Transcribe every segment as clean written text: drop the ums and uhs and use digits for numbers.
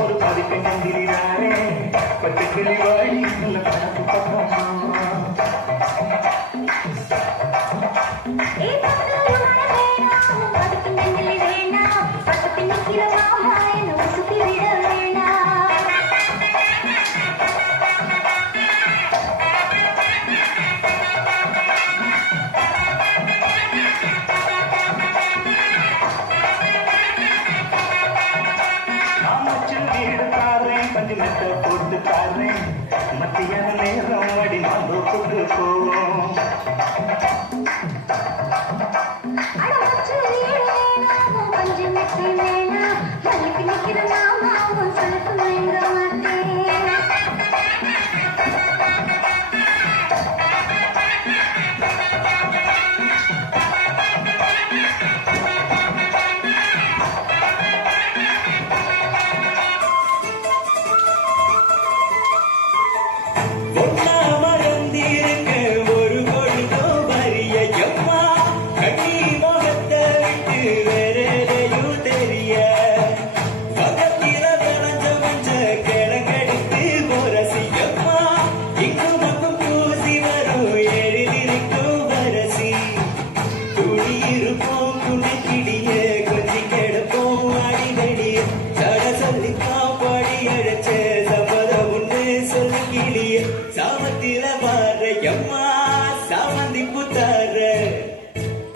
ஒரு பதிப்பை தந்திரினாரே பச்சை கிளி வாழி நல்ல பணத்து பக்கமா மெத்த போட்டு காரேன் மத்தியான நேரம் அடி நான்கு கொண்டு போவோம் சாமத்தில பாறையம்மா சாமந்தி புத்தார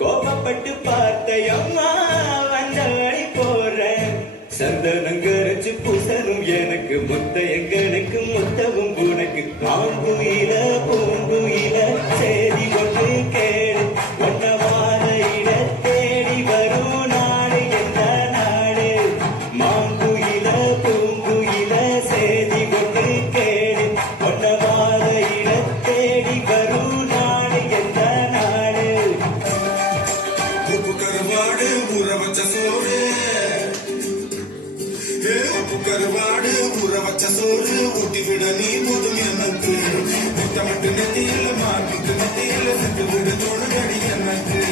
கோபப்பட்டு பார்த்தையம்மா வந்தாடி போறேன் சந்தனங்கரைச்சு பூசணும் எனக்கு முத்தையங்களுக்கு முத்தவும் உனக்கு ஆங்குயில பூங்குயில சேதி கொண்டு கேடு ஒன்ன வாழையில தேடி வரும் நாடு எந்த நாடு மாங்குயில பூங்குயில சேதி கொண்டு கேடு ஒன்ன வாழையில தேடி வரும் நாடு எந்த நாடு உப்பு கருவாடு ஊற வச்ச சோறு உப்பு கருவாடு ஊற வச்ச சோறு ஊட்டி விட நீ போதும் எனக்கு முத்தமட்டு நெத்தியில் மார்பிக்கு நெத்தியில் சென்று விட தோணுதடி எனக்கு